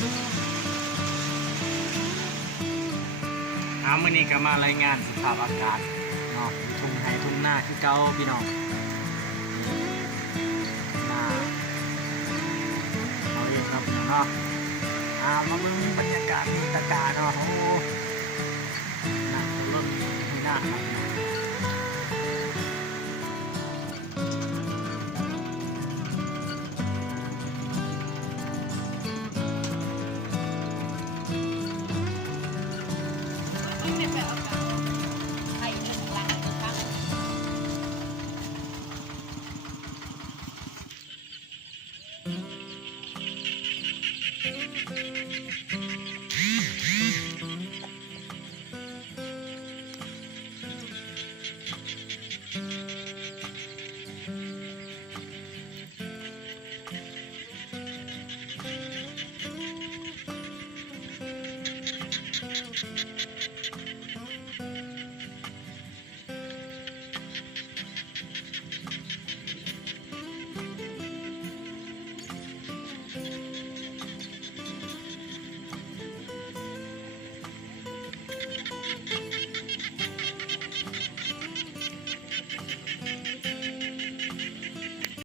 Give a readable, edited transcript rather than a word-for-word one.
มื้อนี้ก็มารายงานสภาพอากาศเนาะทุ่งไร่ทุ่งนาคือเก่าพี่น้องมาเอาเองครับเนาะมาเบิ่งบรรยากาศตะกาเนาะโอ้น่าจะเริ่มมีหน้าครับ